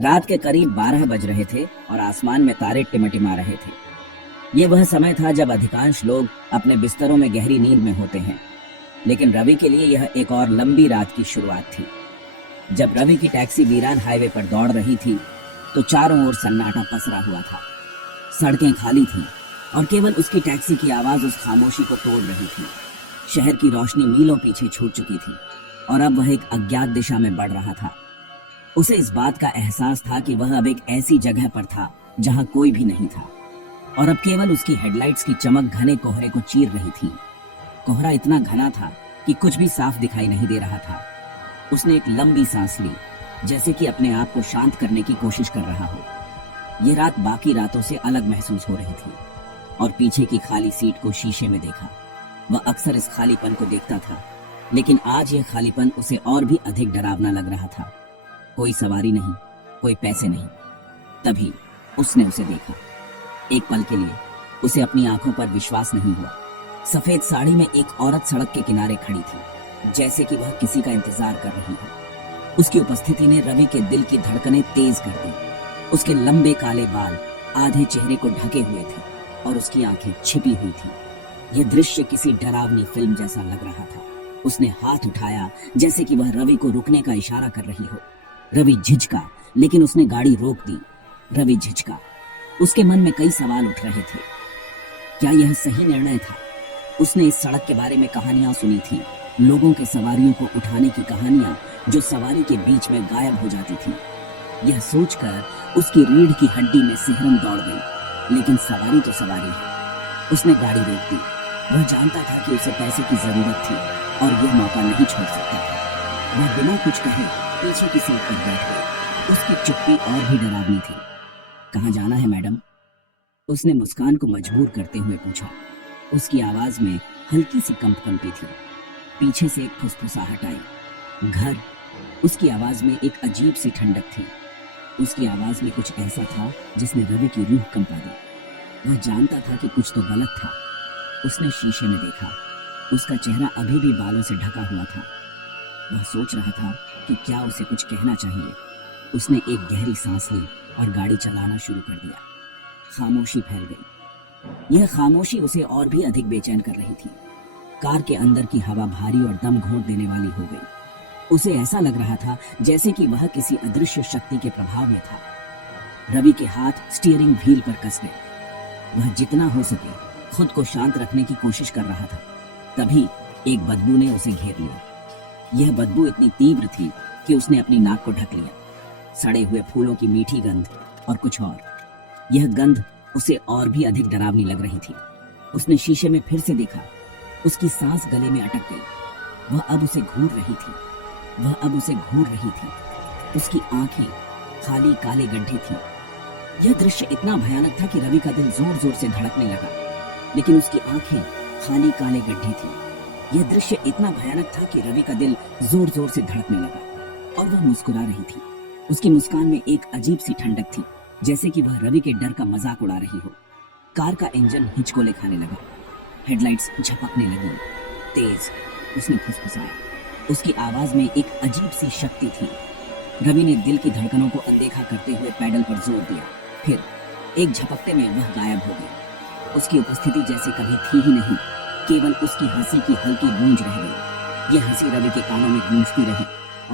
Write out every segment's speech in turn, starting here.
रात के करीब 12 बज रहे थे और आसमान में तारे टिमटिमा रहे थे। ये वह समय था जब अधिकांश लोग अपने बिस्तरों में गहरी नींद में होते हैं, लेकिन रवि के लिए यह एक और लंबी रात की शुरुआत थी। जब रवि की टैक्सी वीरान हाईवे पर दौड़ रही थी, तो चारों ओर सन्नाटा पसरा हुआ था। सड़कें खाली थीं और केवल उसकी टैक्सी की आवाज उस खामोशी को तोड़ रही थी। शहर की रोशनी मीलों पीछे छूट चुकी थी और अब वह एक अज्ञात दिशा में बढ़ रहा था। उसे इस बात का एहसास था कि वह अब एक ऐसी जगह पर था जहां कोई भी नहीं था और अब केवल उसकी हेडलाइट्स की चमक घने कोहरे को चीर रही थी। कोहरा इतना घना था कि कुछ भी साफ दिखाई नहीं दे रहा था। उसने एक लंबी सांस ली, जैसे कि अपने आप को शांत करने की कोशिश कर रहा हो। यह रात बाकी रातों से अलग महसूस हो रही थी और पीछे की खाली सीट को शीशे में देखा। वह अक्सर इस खालीपन को देखता था, लेकिन आज यह खालीपन उसे और भी अधिक डरावना लग रहा था। कोई सवारी नहीं, कोई पैसे नहीं। तभी उसने उसे देखा। एक पल के लिए उसे अपनी आंखों पर विश्वास नहीं हुआ। सफेद साड़ी में एक औरत सड़क के किनारे खड़ी थी, जैसे कि वह किसी का इंतजार कर रही हो। उसकी उपस्थिति ने रवि के दिल की धड़कनें तेज कर दी। उसके लंबे काले बाल आधे चेहरे को ढके हुए थे और उसकी आंखें छिपी हुई थी। यह दृश्य किसी डरावनी फिल्म जैसा लग रहा था। उसने हाथ उठाया, जैसे कि वह रवि को रुकने का इशारा कर रही हो। रवि झिझका, लेकिन उसने गाड़ी रोक दी। रवि झिझका। उसके मन में कई सवाल उठ रहे थे। क्या यह सही निर्णय था? उसने इस सड़क के बारे में कहानियां सुनी थी, लोगों के सवारियों को उठाने की कहानियां जो सवारी के बीच में गायब हो जाती थी। यह सोचकर उसकी रीढ़ की हड्डी में सिहरन दौड़ गई। लेकिन सवारी तो सवारी है। उसने गाड़ी रोक दी। वह जानता था कि उसे पैसे की जरूरत थी और यह मौका नहीं छोड़ सकता था। वह बिना कुछ कहे पीछे की सीट पर बैठ गई। उसकी चुप्पी और भी डरावनी थी। कहाँ जाना है मैडम? उसने मुस्कान को मजबूर करते हुए पूछा। उसकी आवाज में हल्की सी कंपकंपी थी। पीछे से एक फुसफुसाहट आई। घर। उसकी आवाज में एक अजीब सी ठंडक थी। उसकी आवाज में कुछ ऐसा था जिसने रवि की रूह कंपा दी। वह जानता था कि कुछ तो गलत था। उसने शीशे में देखा। उसका चेहरा अभी भी बालों से ढका हुआ था। वह सोच रहा था कि क्या उसे कुछ कहना चाहिए। उसने एक गहरी सांस ली और गाड़ी चलाना शुरू कर दिया। खामोशी फैल गई। यह खामोशी उसे और भी अधिक बेचैन कर रही थी। कार के अंदर की हवा भारी और दम घोट देने वाली हो गई। उसे ऐसा लग रहा था जैसे कि वह किसी अदृश्य शक्ति के प्रभाव में था। रवि के हाथ स्टीयरिंग व्हील पर कस गए। वह जितना हो सके खुद को शांत रखने की कोशिश कर रहा था। तभी एक बदबू ने उसे घेर लिया। यह बदबू इतनी तीव्र थी कि उसने अपनी नाक को ढक लिया। सड़े हुए फूलों की मीठी गंध और कुछ और। यह गंध उसे और भी अधिक डरावनी लग रही थी। उसने शीशे में फिर से देखा। उसकी सांस गले में अटक गई। वह अब उसे घूर रही थी। उसकी आंखें खाली काले गड्ढे थी। यह दृश्य इतना भयानक था कि रवि का दिल जोर जोर से धड़कने लगा। लेकिन उसकी आंखें खाली काले गड्ढे थी। यह दृश्य इतना भयानक था कि रवि का दिल जोर जोर से धड़कने लगा और वह मुस्कुरा रही थी। उसकी मुस्कान में एक अजीब सी ठंडक थी, जैसे कि वह रवि के डर का मजाक उड़ा रही हो। कार का इंजन हिचकोले खाने लगा। हेडलाइट्स झपकने लगी। तेज। उसने फुसफुसाया। उसकी आवाज में एक अजीब सी शक्ति थी। रवि ने दिल की धड़कनों को अनदेखा करते हुए पैडल पर जोर दिया। फिर एक झपकते में वह गायब हो गई। उसकी उपस्थिति जैसे कभी थी ही नहीं। केवल उसकी हंसी की हल्की गूंज रह गई। यह हंसी रवि के कानों में गूंजती रही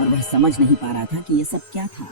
और वह समझ नहीं पा रहा था कि यह सब क्या था।